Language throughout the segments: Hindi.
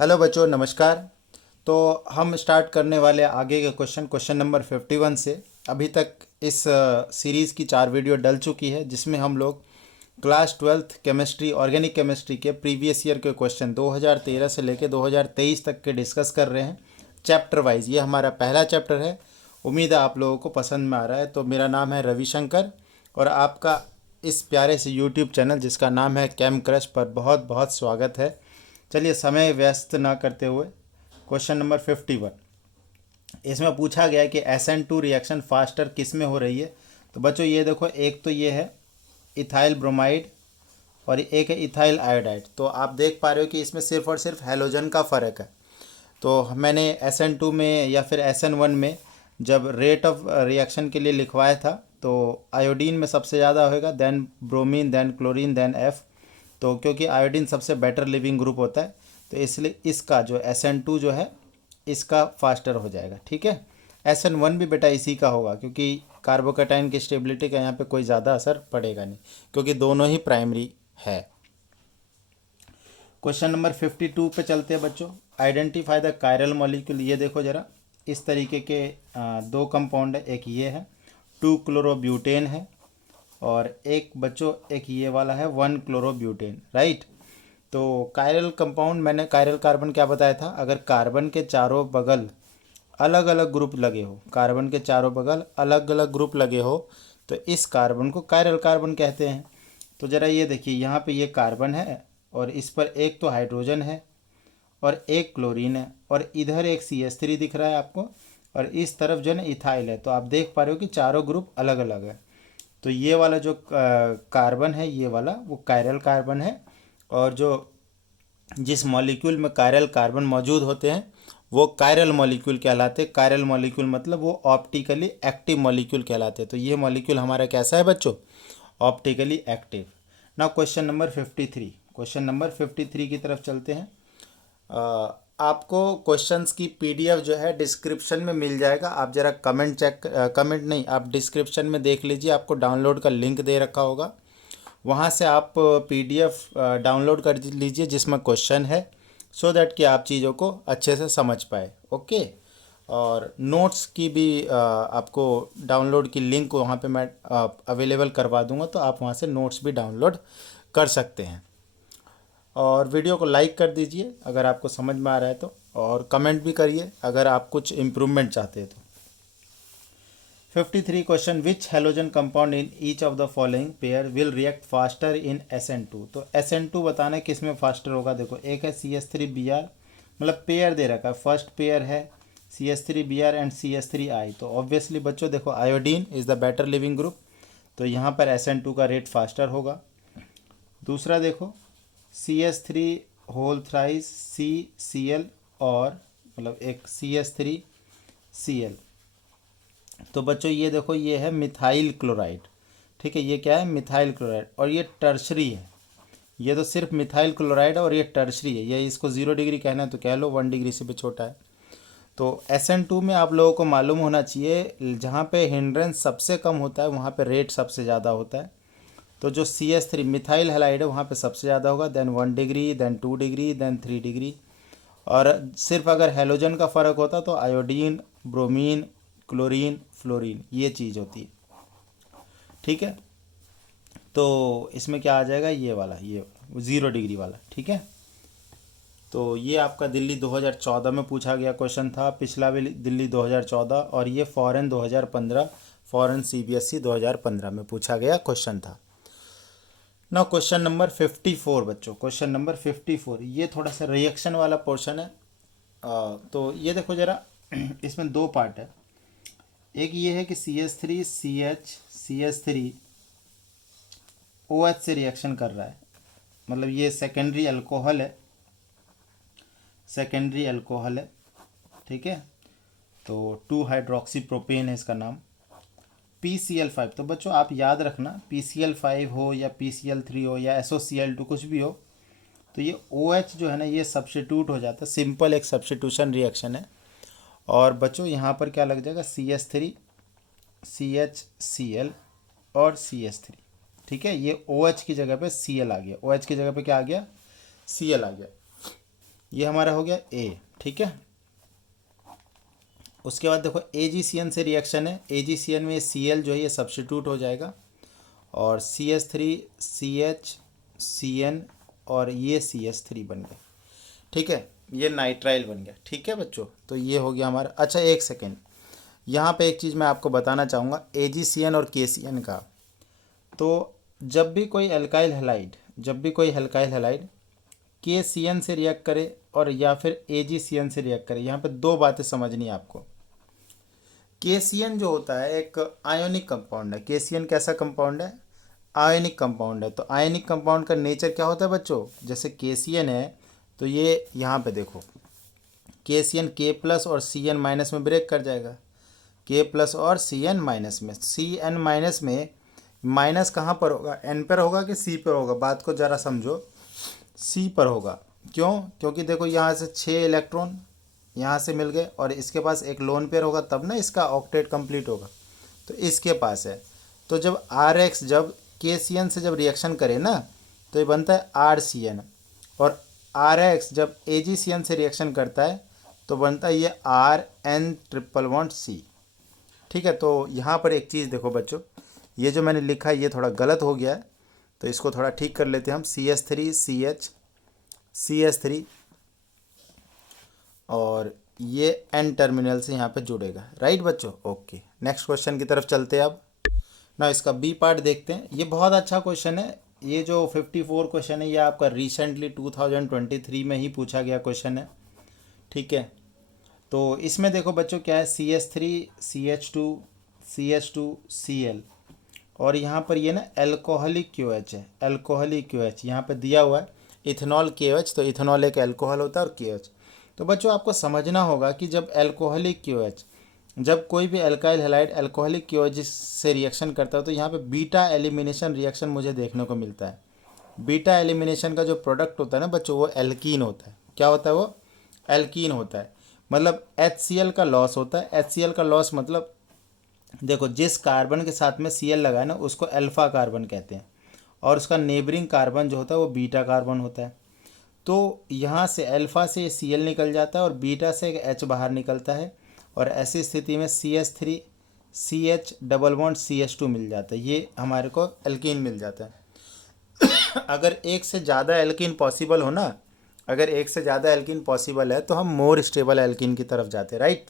हेलो बच्चों, नमस्कार। तो हम स्टार्ट करने वाले आगे के क्वेश्चन नंबर 51 से। अभी तक इस सीरीज़ की 4 वीडियो डल चुकी है, जिसमें हम लोग class 12th chemistry, organic chemistry के प्रीवियस ईयर के क्वेश्चन 2013 से लेके 2023 तक के डिस्कस कर रहे हैं चैप्टर वाइज। ये हमारा पहला चैप्टर है। उम्मीद है आप लोगों को पसंद में आ रहा है। तो मेरा नाम है रविशंकर और आपका इस प्यारे से यूट्यूब चैनल जिसका नाम है कैम क्रश पर बहुत बहुत स्वागत है। चलिए, समय व्यस्त ना करते हुए क्वेश्चन नंबर 51, इसमें पूछा गया है कि SN2 रिएक्शन फास्टर किस में हो रही है। तो बच्चों ये देखो, एक तो ये है इथाइल ब्रोमाइड और एक है इथाइल आयोडाइड। तो आप देख पा रहे हो कि इसमें सिर्फ और सिर्फ हैलोजन का फ़र्क है। तो मैंने SN2 में या फिर SN1 में जब रेट ऑफ रिएक्शन के लिए लिखवाया था, तो आयोडीन में सबसे ज़्यादा होगा, then bromine, then chlorine, then F। तो क्योंकि आयोडीन सबसे बेटर लिविंग ग्रुप होता है, तो इसलिए इसका जो SN2 जो है इसका फास्टर हो जाएगा। ठीक है, SN1 भी बेटा इसी का होगा, क्योंकि कार्बोकेटाइन की स्टेबिलिटी का यहाँ पे कोई ज़्यादा असर पड़ेगा नहीं, क्योंकि दोनों ही प्राइमरी है। क्वेश्चन नंबर 52 पे चलते हैं बच्चों। Identify the chiral molecule. ये देखो ज़रा, इस तरीके के दो कंपाउंड है। एक ये है 2 क्लोरोब्यूटेन है, और एक बच्चों एक ये वाला है 1 क्लोरोब्यूटेन, राइट। तो कायरल कंपाउंड, मैंने कायरल कार्बन क्या बताया था, अगर कार्बन के चारों बगल अलग अलग ग्रुप लगे हो, कार्बन के चारों बगल अलग अलग ग्रुप लगे हो, तो इस कार्बन को कायरल कार्बन कहते हैं। तो ज़रा ये देखिए, यहाँ पे ये कार्बन है और इस पर एक तो हाइड्रोजन है और एक क्लोरीन है, और इधर एक CH3 दिख रहा है आपको, और इस तरफ जो है ना इथाइल है। तो आप देख पा रहे हो कि चारों ग्रुप अलग अलग है। तो ये वाला जो कार्बन है, ये वाला वो कायरल कार्बन है, और जो जिस मॉलिक्यूल में कायरल कार्बन मौजूद होते हैं वो कायरल मॉलिक्यूल कहलाते हैं। कायरल मॉलिक्यूल मतलब वो ऑप्टिकली एक्टिव मॉलिक्यूल कहलाते हैं। तो ये मॉलिक्यूल हमारा कैसा है बच्चों, ऑप्टिकली एक्टिव। ना क्वेश्चन नंबर 53, क्वेश्चन नंबर 53 की तरफ चलते हैं। आपको क्वेश्चंस की PDF जो है डिस्क्रिप्शन में मिल जाएगा। आप ज़रा कमेंट नहीं, आप डिस्क्रिप्शन में देख लीजिए, आपको डाउनलोड का लिंक दे रखा होगा। वहाँ से आप PDF डाउनलोड कर लीजिए जिसमें क्वेश्चन है, सो दैट कि आप चीज़ों को अच्छे से समझ पाए। ओके। और नोट्स की भी आपको डाउनलोड की लिंक वहाँ पे मैं अवेलेबल करवा दूँगा, तो आप वहाँ से नोट्स भी डाउनलोड कर सकते हैं। और वीडियो को लाइक कर दीजिए अगर आपको समझ में आ रहा है तो, और कमेंट भी करिए अगर आप कुछ इम्प्रूवमेंट चाहते हैं तो। 53 question, which halogen compound in each of the following pair will react faster in SN2। तो SN2 बताना है किस में फास्टर होगा। देखो, एक है CH3Br, मतलब पेयर दे रखा है, फर्स्ट पेयर है CH3Br एंड CH3I। तो ऑब्वियसली बच्चों देखो, iodine is the better leaving group, तो यहाँ पर SN2 का रेट फास्टर होगा। दूसरा देखो, CH3 होल थ्राइस CCl, और मतलब एक CH3Cl। तो बच्चों ये देखो, ये है मिथाइल क्लोराइड। ठीक है, ये क्या है, मिथाइल क्लोराइड, और ये टर्शरी है। ये तो सिर्फ मिथाइल क्लोराइड है और ये टर्शरी है। ये इसको 0 डिग्री कहना है तो कह लो, 1 डिग्री से भी छोटा है। तो SN2 में आप लोगों को मालूम होना चाहिए, जहाँ पे हिंड्रेंस सबसे कम होता है वहाँ पे रेट सबसे ज़्यादा होता है। तो जो CH3 मिथाइल हैलाइड है वहाँ पे सबसे ज़्यादा होगा, then 1 degree, then 2 degree, then 3 degree. और सिर्फ अगर हैलोजन का फ़र्क होता तो आयोडीन, ब्रोमीन, क्लोरीन, फ्लोरीन, ये चीज़ होती है। ठीक है, तो इसमें क्या आ जाएगा, ये वाला, ये 0 डिग्री वाला। ठीक है, तो ये आपका दिल्ली 2014 में पूछा गया क्वेश्चन था, पिछला भी दिल्ली 2014, और ये फॉरेन 2015, फॉरेन CBSE 2015 में पूछा गया क्वेश्चन था। ना क्वेश्चन नंबर 54 बच्चों, क्वेश्चन नंबर 54, ये थोड़ा सा रिएक्शन वाला पोर्शन है। तो ये देखो ज़रा, इसमें दो पार्ट है। एक ये है कि CH3 CH CH3 OH से रिएक्शन कर रहा है, मतलब ये सेकेंडरी अल्कोहल है, सेकेंडरी अल्कोहल है। ठीक है, तो 2 हाइड्रोक्सी प्रोपेन है इसका नाम, PCl5। तो बच्चों आप याद रखना, PCl5 हो या PCl3 हो या SOCl2 कुछ भी हो, तो ये OH जो है ना, ये सब्स्टिट्यूट हो जाता है, सिंपल एक सब्स्टिट्यूशन रिएक्शन है। और बच्चों यहाँ पर क्या लग जाएगा, CH3 CHCl और CH3। ठीक है, ये OH की जगह पे Cl आ गया, OH की जगह पे क्या आ गया, Cl आ गया। ये हमारा हो गया ए, ठीक है। उसके बाद देखो AgCN से रिएक्शन है, AgCN में Cl जो है ये सब्स्टिट्यूट हो जाएगा और CH3 CH और ये CH3 बन गया, ठीक है। ये नाइट्राइल बन गया, ठीक है बच्चों। तो ये हो गया हमारा। अच्छा एक सेकेंड, यहाँ पे एक चीज़ मैं आपको बताना चाहूँगा AgCN और KCN का। तो जब भी कोई अल्काइल हैलाइड KCN से रिएक्ट करे और या फिर AgCN से रिएक्ट करे, यहाँ पे दो बातें समझनी है आपको। KCN जो होता है एक आयोनिक कंपाउंड है। KCN कैसा कंपाउंड है? आयोनिक कंपाउंड है। तो आयोनिक कंपाउंड का नेचर क्या होता है बच्चों? जैसे KCN है तो ये यहाँ पे देखो KCN K प्लस और CN माइनस में ब्रेक कर जाएगा। K प्लस और CN माइनस में, CN माइनस में माइनस कहाँ पर होगा? N पर होगा कि C पर होगा? बात को ज़रा समझो, C पर होगा। क्यों? क्योंकि देखो यहाँ से 6 इलेक्ट्रॉन यहाँ से मिल गए और इसके पास एक लोन पेयर होगा, तब ना इसका ऑक्टेट कंप्लीट होगा। तो इसके पास है। तो जब RX जब KCN से जब रिएक्शन करे ना तो ये बनता है RCN, और RX जब AgCN से रिएक्शन करता है तो बनता है ये RN≡C, ठीक है। तो यहाँ पर एक चीज़ देखो बच्चों, ये जो मैंने लिखा है ये थोड़ा गलत हो गया है, तो इसको थोड़ा ठीक कर लेते हैं हम। CH3 और ये N टर्मिनल से यहाँ पे जुड़ेगा, राइट बच्चों? ओके, नेक्स्ट क्वेश्चन की तरफ चलते हैं अब ना। इसका बी पार्ट देखते हैं। ये बहुत अच्छा क्वेश्चन है। ये जो 54 क्वेश्चन है ये आपका रिसेंटली 2023 में ही पूछा गया क्वेश्चन है, ठीक है। तो इसमें देखो बच्चों क्या है, CH3 CH2 Cl और यहाँ पर ये ना एल्कोहलिक QH है, एल्कोहलिक QH यहाँ पे दिया हुआ है। इथेनॉल KOH, तो इथेनॉल एक एल्कोहल होता है और KOH। तो बच्चों आपको समझना होगा कि जब एल्कोहलिक QH, जब कोई भी अल्काइल हैलाइड अल्कोहलिक QH से रिएक्शन करता है तो यहाँ पे बीटा एलिमिनेशन रिएक्शन मुझे देखने को मिलता है। बीटा एलिमिनेशन का जो प्रोडक्ट होता है ना बच्चों वो एल्कीन होता है। क्या होता है वो? एल्कीन होता है। मतलब HCl का लॉस होता है। HCl का लॉस मतलब देखो जिस कार्बन के साथ में Cl लगा है ना उसको अल्फा कार्बन कहते हैं और उसका नेबरिंग कार्बन जो होता है वो बीटा कार्बन होता है। तो यहाँ से अल्फा से Cl निकल जाता है और बीटा से एक H बाहर निकलता है और ऐसी स्थिति में CH3 CH double bond CH2 मिल जाता है। ये हमारे को एल्कीन मिल जाता है। अगर एक से ज़्यादा एल्कीन पॉसिबल हो ना, अगर एक से ज़्यादा एल्कीन पॉसिबल है तो हम मोर स्टेबल एल्कीन की तरफ जाते हैं, राइट।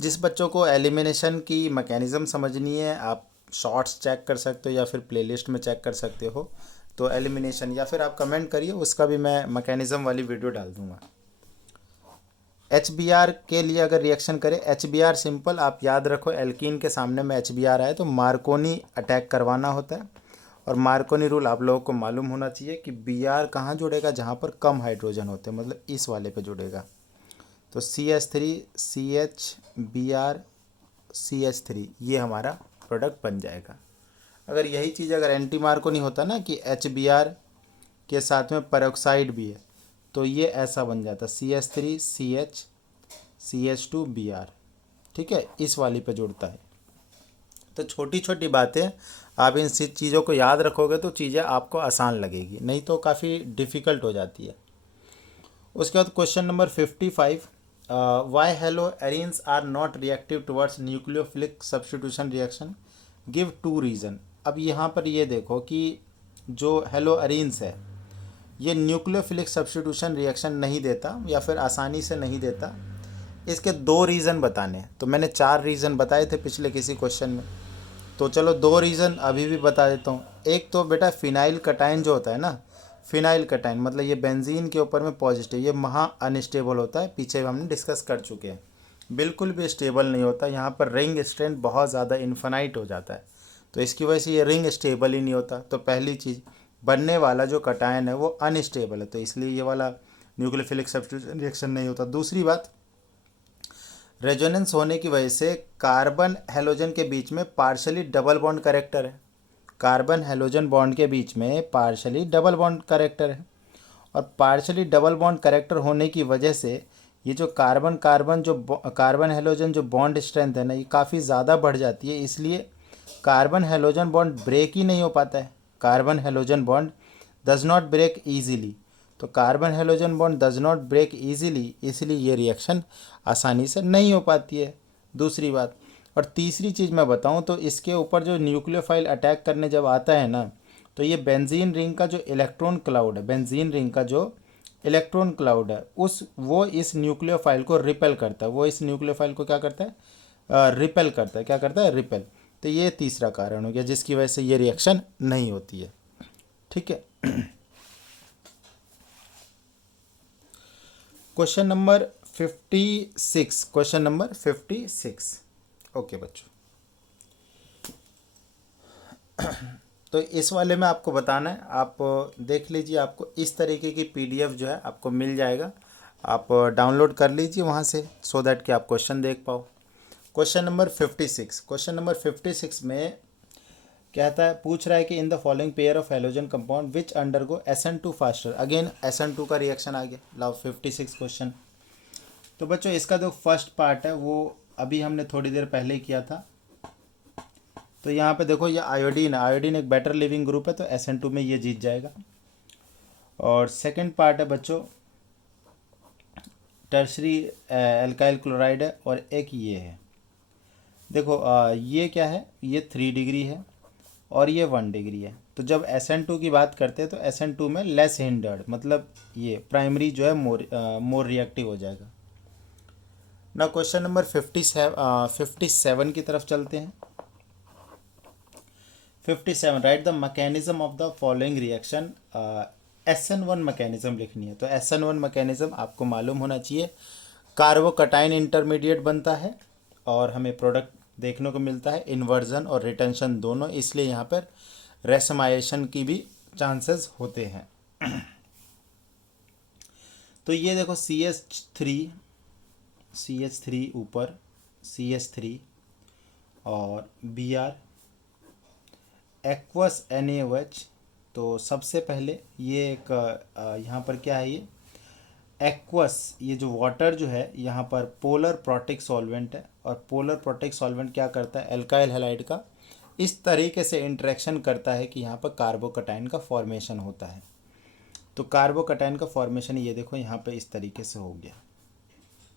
जिस बच्चों को एलिमिनेशन की मैकेनिज़्म समझनी है आप शॉर्ट्स चेक कर सकते हो या फिर प्लेलिस्ट में चेक कर सकते हो। तो एलिमिनेशन या फिर आप कमेंट करिए, उसका भी मैं मैकेनिज़्म वाली वीडियो डाल दूंगा। HBr के लिए अगर रिएक्शन करें, HBr सिंपल आप याद रखो, एल्कीन के सामने में HBr आए तो मार्कोनी अटैक करवाना होता है और मार्कोनी रूल आप लोगों को मालूम होना चाहिए कि Br कहाँ जुड़ेगा? जहाँ पर कम हाइड्रोजन होते हैं, मतलब इस वाले पे जुड़ेगा। तो CH3 CH Br CH3 ये हमारा प्रोडक्ट बन जाएगा। अगर यही चीज़ अगर एंटी मार्कोनी होता ना कि HBr के साथ में पेरोक्साइड भी है तो ये ऐसा बन जाता CH3 CH CH2 Br, ठीक है, इस वाली पे जुड़ता है। तो छोटी छोटी बातें आप इन चीज़ों को याद रखोगे तो चीज़ें आपको आसान लगेगी, नहीं तो काफ़ी डिफ़िकल्ट हो जाती है। उसके बाद question number 55, why haloarenes are not reactive towards nucleophilic substitution reaction, give 2 reason. अब यहाँ पर ये देखो कि जो हेलो एरिन्स है ये न्यूक्लियोफिलिक सब्स्टिट्यूशन रिएक्शन नहीं देता या फिर आसानी से नहीं देता। इसके 2 रीज़न बताने हैं। तो मैंने 4 रीज़न बताए थे पिछले किसी क्वेश्चन में, तो चलो 2 रीज़न अभी भी बता देता हूँ। एक तो बेटा फिनाइल कटाइन जो होता है ना, फिनाइल कटाइन मतलब ये बेंजीन के ऊपर में पॉजिटिव, ये महा अनस्टेबल होता है। पीछे हमने डिस्कस कर चुके हैं, बिल्कुल भी स्टेबल नहीं होता। यहाँ पर रिंग स्ट्रेंथ बहुत ज़्यादा इन्फिनाइट हो जाता है, तो इसकी वजह से ये रिंग स्टेबल ही नहीं होता। तो पहली चीज़, बनने वाला जो कटायन है वो अनस्टेबल है, तो इसलिए ये वाला न्यूक्लियोफिलिक सब्स्टिट्यूशन रिएक्शन नहीं होता। दूसरी बात, रेजोनेंस होने की वजह से कार्बन हेलोजन के बीच में पार्शली डबल बॉन्ड कैरेक्टर है। कार्बन हेलोजन बॉन्ड के बीच में पार्शली डबल बॉन्ड कैरेक्टर है और पार्शली डबल बॉन्ड कैरेक्टर होने की वजह से ये जो कार्बन हेलोजन जो बॉन्ड स्ट्रेंथ है ना ये काफ़ी ज़्यादा बढ़ जाती है, इसलिए कार्बन हेलोजन बॉन्ड ब्रेक ही नहीं हो पाता है। Carbon halogen bond does not break easily. तो carbon halogen bond does not break easily, इसलिए ये रिएक्शन आसानी से नहीं हो पाती है, दूसरी बात। और तीसरी चीज़ मैं बताऊं तो इसके ऊपर जो न्यूक्लियोफाइल अटैक करने जब आता है ना, तो ये बेंजीन रिंग का जो इलेक्ट्रॉन क्लाउड है, बेंजीन रिंग का जो इलेक्ट्रॉन क्लाउड है, वो इस न्यूक्लियोफाइल को रिपेल करता है, वो इस न्यूक्लियोफाइल को क्या करता है, रिपेल करता है। क्या करता है? रिपेल। तो ये तीसरा कारण हो गया जिसकी वजह से ये रिएक्शन नहीं होती है। ठीक है। Question number 56, question number 56। Okay बच्चों, तो इस वाले में आपको बताना है, आप देख लीजिए, आपको इस तरीके की पीडीएफ जो है आपको मिल जाएगा, आप डाउनलोड कर लीजिए वहाँ से, सो दैट कि आप क्वेश्चन देख पाओ। क्वेश्चन नंबर 56, क्वेश्चन नंबर 56 में कहता है, पूछ रहा है कि in the following pair of halogen compound which undergo SN2 faster. Again SN2 का रिएक्शन आ गया। लाओ 56 क्वेश्चन। तो बच्चों इसका जो फर्स्ट पार्ट है वो अभी हमने थोड़ी देर पहले ही किया था। तो यहाँ पे देखो, ये आयोडीन है, आयोडीन एक बेटर लिविंग ग्रुप है, तो SN2 में ये जीत जाएगा। और सेकंड पार्ट है बच्चों, टर्शरी एल्काइल क्लोराइड है, और एक ये है। देखो ये क्या है, ये 3 डिग्री है और ये 1 डिग्री है। तो जब SN2 की बात करते हैं तो SN2 में लेस हिंडर्ड, मतलब ये प्राइमरी जो है मोर रिएक्टिव हो जाएगा ना। क्वेश्चन नंबर 57 की तरफ चलते हैं। 57, right the mechanism of the following reaction. SN1 mechanism लिखनी है, तो SN1 मैकेनिज्म आपको मालूम होना चाहिए। कार्बोकटाइन इंटरमीडिएट बनता है और हमें प्रोडक्ट देखने को मिलता है इन्वर्जन और रिटेंशन दोनों, इसलिए यहाँ पर रेसमाइजेशन की भी चांसेस होते हैं। तो ये देखो CH3 ऊपर, CH3 और Br एक्वस NaOH। तो सबसे पहले ये एक यहाँ पर क्या है, ये एक्वस, ये जो वाटर जो है यहाँ पर पोलर प्रोटिक सॉल्वेंट है, और पोलर प्रोटिक सॉल्वेंट क्या करता है, एल्काइल हैलाइड का इस तरीके से इंटरेक्शन करता है कि यहाँ पर कार्बोकटाइन का फॉर्मेशन होता है। तो कार्बोकटाइन का फॉर्मेशन ये देखो यहाँ पे इस तरीके से हो गया,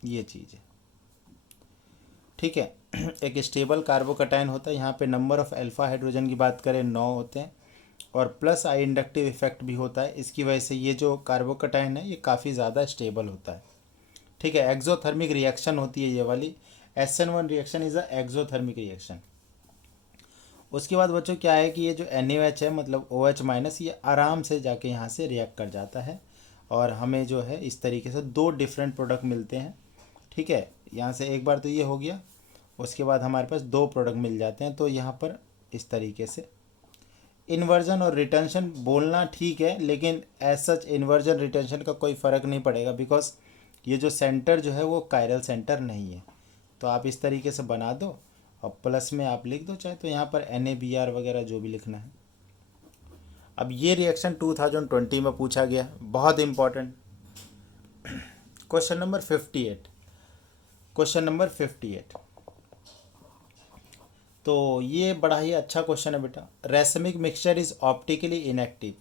ये चीज़ है। ठीक है। एक स्टेबल कार्बोकटाइन होता है, यहाँ पे नंबर ऑफ अल्फा हाइड्रोजन की बात करें 9 होते हैं, और प्लस आई इंडक्टिव इफेक्ट भी होता है। इसकी वजह से ये जो कार्बोकटाइन है ये काफ़ी ज़्यादा स्टेबल होता है। ठीक है। एक्सोथर्मिक रिएक्शन होती है ये वाली, SN1 reaction is a exothermic reaction. उसके बाद बच्चों क्या है कि ये जो NaOH है, मतलब OH माइनस, ये आराम से जाके यहाँ से रिएक्ट कर जाता है, और हमें जो है इस तरीके से 2 डिफरेंट प्रोडक्ट मिलते हैं। ठीक है। यहाँ से एक बार तो ये हो गया, उसके बाद हमारे पास 2 प्रोडक्ट मिल जाते हैं। तो यहाँ पर इस तरीके से इन्वर्जन और रिटेंशन बोलना ठीक है, लेकिन एज सच इन्वर्जन रिटेंशन का कोई फ़र्क नहीं पड़ेगा, बिकॉज ये जो सेंटर जो है वो कायरल सेंटर नहीं है। तो आप इस तरीके से बना दो और प्लस में आप लिख दो चाहे तो यहाँ पर NaBr वगैरह जो भी लिखना है। अब ये रिएक्शन 2020 में पूछा गया, बहुत important. Question number 58, question number 58। तो ये बड़ा ही अच्छा क्वेश्चन है बेटा। Racemic mixture is optically inactive.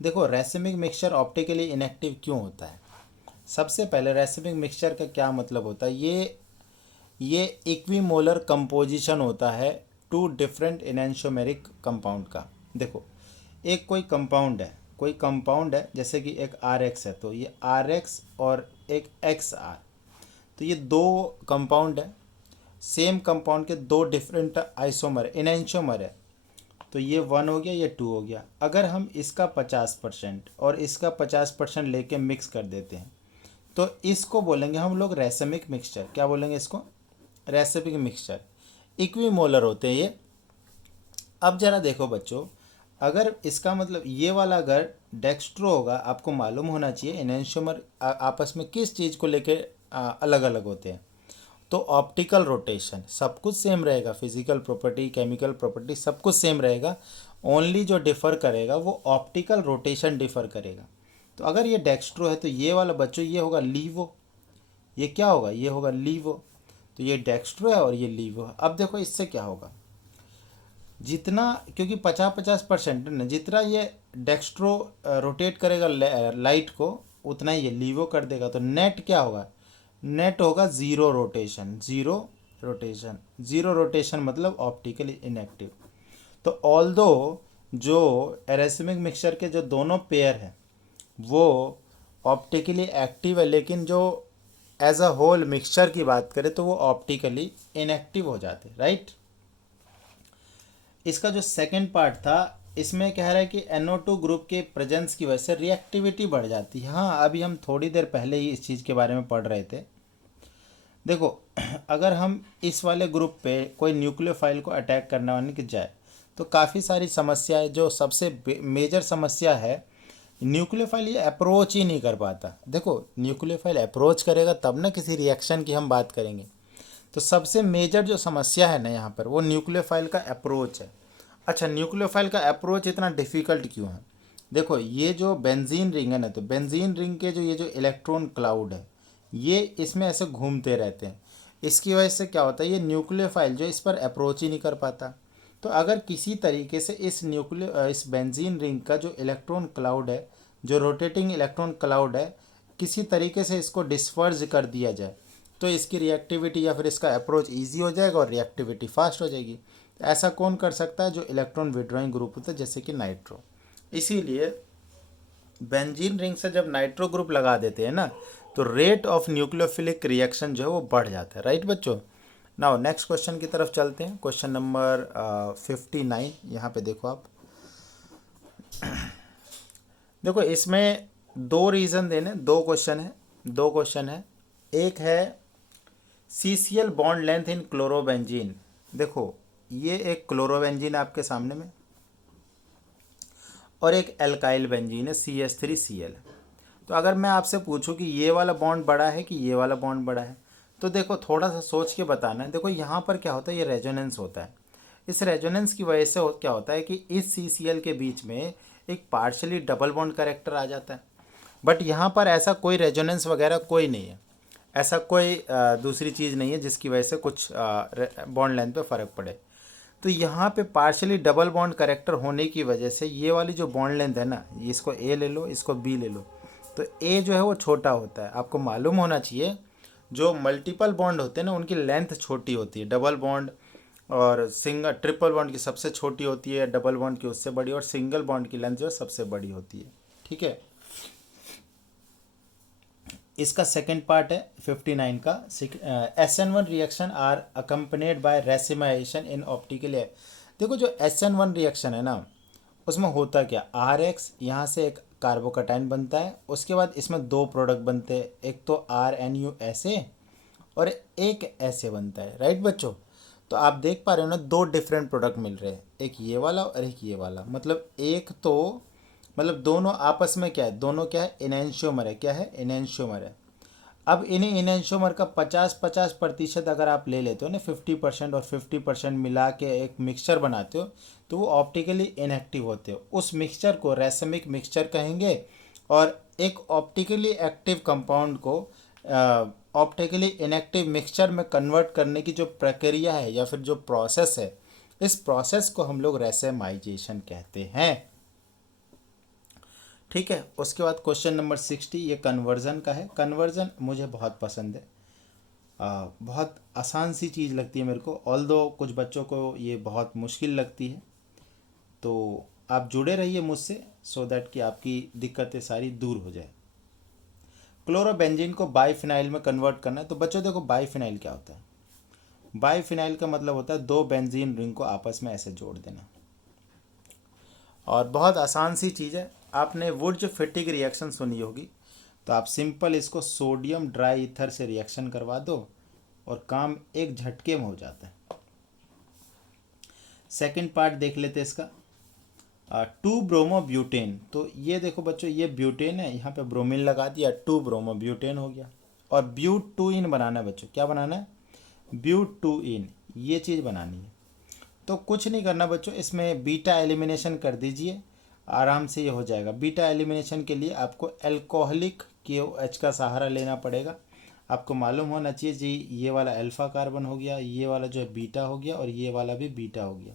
देखो रेसमिक मिक्सचर ऑप्टिकली इनएक्टिव क्यों होता है? सबसे पहले रेसमिक मिक्सचर का क्या मतलब होता है, ये इक्विमोलर कंपोजिशन होता है 2 डिफरेंट एनेंटियोमेरिक कंपाउंड का। देखो एक कोई कंपाउंड है जैसे कि एक RX है, तो ये RX और एक XR, तो ये 2 कंपाउंड है, सेम कंपाउंड के 2 डिफरेंट आइसोमर एनेंटियोमर है। तो ये 1 हो गया, ये 2 हो गया। अगर हम इसका 50% और इसका 50% लेके मिक्स कर देते हैं तो इसको बोलेंगे हम लोग रेसमिक मिक्सचर। क्या बोलेंगे इसको? रेसिपिक मिक्सचर। इक्विमोलर होते हैं ये। अब जरा देखो बच्चों, अगर इसका मतलब ये वाला अगर डेक्स्ट्रो होगा, आपको मालूम होना चाहिए एनेंटियोमर आपस में किस चीज़ को लेके अलग अलग होते हैं। तो ऑप्टिकल रोटेशन सब कुछ सेम रहेगा, फिजिकल प्रॉपर्टी, केमिकल प्रॉपर्टी सब कुछ सेम रहेगा, ओनली जो डिफ़र करेगा वो ऑप्टिकल रोटेशन डिफ़र करेगा। तो अगर ये डेक्स्ट्रो है तो ये वाला बच्चों ये होगा लीवो, ये क्या होगा, ये होगा लीवो। तो ये डेक्स्ट्रो है और ये लीवो है। अब देखो इससे क्या होगा, जितना, क्योंकि 50-50% है ना, जितना ये डेक्स्ट्रो रोटेट करेगा लाइट को, उतना ही ये लीवो कर देगा। तो नेट क्या होगा, नेट होगा zero rotation. Zero rotation, zero rotation मतलब ऑप्टिकली इनएक्टिव। तो ऑल्दो जो एरेसिमिक मिक्सचर के जो दोनों पेयर हैं वो ऑप्टिकली एक्टिव है, लेकिन जो एज अ होल मिक्सचर की बात करें तो वो ऑप्टिकली इनएक्टिव हो जाते, राइट। इसका जो सेकंड पार्ट था, इसमें कह रहा है कि NO2 ग्रुप के प्रेजेंस की वजह से रिएक्टिविटी बढ़ जाती है। हाँ, अभी हम थोड़ी देर पहले ही इस चीज़ के बारे में पढ़ रहे थे। देखो, अगर हम इस वाले ग्रुप पे कोई न्यूक्लियोफाइल को अटैक करने वाले की जाए तो काफ़ी सारी समस्याएं, जो सबसे मेजर समस्या है, न्यूक्लियोफाइल ये अप्रोच ही नहीं कर पाता। देखो, न्यूक्लियोफाइल अप्रोच करेगा तब ना किसी रिएक्शन की हम बात करेंगे। तो सबसे मेजर जो समस्या है ना यहाँ पर, वो न्यूक्लियोफाइल का अप्रोच है। अच्छा, न्यूक्लियोफाइल का अप्रोच इतना डिफ़िकल्ट क्यों है? देखो, ये जो बेंजीन रिंग है ना, तो बेंजीन रिंग के जो ये जो इलेक्ट्रॉन क्लाउड है, ये इसमें ऐसे घूमते रहते हैं। इसकी वजह से क्या होता है, ये न्यूक्लियोफाइल जो इस पर अप्रोच ही नहीं कर पाता। तो अगर किसी तरीके से इस बेंजीन रिंग का जो इलेक्ट्रॉन क्लाउड है, जो रोटेटिंग इलेक्ट्रॉन क्लाउड है, किसी तरीके से इसको डिस्पर्ज कर दिया जाए तो इसकी रिएक्टिविटी या फिर इसका अप्रोच ईजी हो जाएगा और रिएक्टिविटी फास्ट हो जाएगी। तो ऐसा कौन कर सकता है? जो इलेक्ट्रॉन विड्रॉइंग ग्रुप होता है, जैसे कि नाइट्रो। इसीलिए बेंजीन रिंग से जब नाइट्रो ग्रुप लगा देते हैं ना, तो रेट ऑफ न्यूक्लियोफिलिक रिएक्शन जो है वो बढ़ जाता है, राइट बच्चों। नाउ नेक्स्ट क्वेश्चन की तरफ चलते हैं। क्वेश्चन नंबर 59, यहाँ पे देखो आप। देखो, इसमें दो रीज़न देने, दो क्वेश्चन है। एक है CCl bond length in chlorobenzene. देखो, ये एक क्लोरोबेंजीन आपके सामने में और एक एल्काइल बेंजीन है CH3Cl। तो अगर मैं आपसे पूछूं कि ये वाला बॉन्ड बड़ा है कि ये वाला बॉन्ड बड़ा है, तो देखो थोड़ा सा सोच के बताना है। देखो, यहाँ पर क्या होता है, ये रेजोनेंस होता है। इस रेजोनेंस की वजह से क्या होता है कि इस CCl के बीच में एक पार्शली डबल बॉन्ड कैरेक्टर आ जाता है। बट यहाँ पर ऐसा कोई रेजोनेंस वगैरह कोई नहीं है, ऐसा कोई दूसरी चीज़ नहीं है जिसकी वजह से कुछ बॉन्ड लेंथ पे फ़र्क पड़े। तो यहाँ पे पार्शली डबल बॉन्ड करेक्टर होने की वजह से ये वाली जो बॉन्ड लेंथ है ना, इसको A ले लो, इसको B ले लो, तो A जो है वो छोटा होता है। आपको मालूम होना चाहिए, जो मल्टीपल बॉन्ड होते हैं ना, उनकी लेंथ छोटी होती है। डबल बॉन्ड और सिंगल ट्रिपल बॉन्ड की सबसे छोटी होती है, डबल बॉन्ड की उससे बड़ी, और सिंगल बॉन्ड की लेंथ जो है सबसे बड़ी होती है, ठीक है। इसका सेकेंड पार्ट है 59 का। SN1 reaction are accompanied by racemization in optical. देखो, जो SN1 रिएक्शन है ना, उसमें होता क्या, RH यहाँ से एक कार्बोकटाइन बनता है, उसके बाद इसमें दो प्रोडक्ट बनते हैं, एक तो RNU ऐसे और एक ऐसे बनता है, राइट बच्चों। तो आप देख पा रहे हो ना, दो डिफरेंट प्रोडक्ट मिल रहे हैं, एक ये वाला और एक ये वाला। मतलब एक तो, मतलब दोनों आपस में क्या है, दोनों क्या है, इनैंशियोमर है। क्या है? इनैंशियोमर है। अब इन्हीं इनैंशियोमर का 50-50% अगर आप ले लेते हो ना, 50% और 50% मिला के एक मिक्सचर बनाते हो, तो वो ऑप्टिकली इनएक्टिव होते हो। उस मिक्सचर को रेसमिक मिक्सचर कहेंगे। और एक ऑप्टिकली एक्टिव कंपाउंड को ऑप्टिकली इनएक्टिव मिक्सचर में कन्वर्ट करने की जो प्रक्रिया है या फिर जो प्रोसेस है, इस प्रोसेस को हम लोग रेसेमाइजेशन कहते हैं, ठीक है। उसके बाद क्वेश्चन नंबर 60, ये कन्वर्जन का है। कन्वर्जन मुझे बहुत पसंद है, बहुत आसान सी चीज़ लगती है मेरे को, ऑल्दो कुछ बच्चों को ये बहुत मुश्किल लगती है। तो आप जुड़े रहिए मुझसे, सो दैट कि आपकी दिक्कतें सारी दूर हो जाए। क्लोरोबेंजीन को बाइफिनाइल में कन्वर्ट करना है। तो बच्चों देखो, बाइफिनाइल क्या होता है? बाइफिनाइल का मतलब होता है दो बेंजीन रिंग को आपस में ऐसे जोड़ देना। और बहुत आसान सी चीज़ है। आपने वुड्ज फिटिक रिएक्शन सुनी होगी, तो आप सिंपल इसको सोडियम ड्राई ईथर से रिएक्शन करवा दो और काम एक झटके में हो जाता है। सेकंड पार्ट देख लेते हैं इसका, 2-ब्रोमोब्यूटेन। तो ये देखो बच्चों, ये ब्यूटेन है, यहाँ पे ब्रोमीन लगा दिया, 2-ब्रोमोब्यूटेन हो गया। और ब्यूट 2 इन बनाना है बच्चों। क्या बनाना है? ब्यूट 2 इन, ये चीज़ बनानी है। तो कुछ नहीं करना बच्चों, इसमें बीटा एलिमिनेशन कर दीजिए, आराम से ये हो जाएगा। बीटा एलिमिनेशन के लिए आपको एल्कोहलिक KOH का सहारा लेना पड़ेगा। आपको मालूम होना चाहिए जी, ये वाला अल्फ़ा कार्बन हो गया, ये वाला जो है बीटा हो गया और ये वाला भी बीटा हो गया।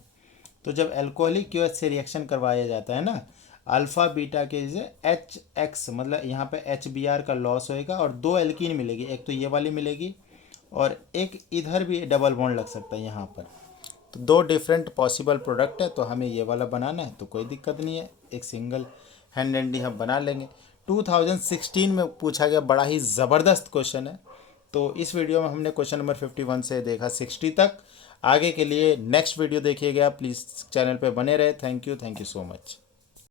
तो जब एल्कोहलिक KOH से रिएक्शन करवाया जाता है ना, अल्फ़ा बीटा के एच एक्स, मतलब यहाँ पे एच बी आर का लॉस होएगा और दो एल्कीन मिलेगी, एक तो ये वाली मिलेगी और एक इधर भी डबल बॉन्ड लग सकता है यहाँ पर। तो दो डिफरेंट पॉसिबल प्रोडक्ट है, तो हमें ये वाला बनाना है तो कोई दिक्कत नहीं है, एक सिंगल हैंडेडली हम बना लेंगे। 2016 में पूछा गया, बड़ा ही ज़बरदस्त क्वेश्चन है। तो इस वीडियो में हमने क्वेश्चन नंबर 51 से देखा 60 तक। आगे के लिए नेक्स्ट वीडियो देखिएगा, प्लीज़ चैनल पे बने रहे। Thank you so much.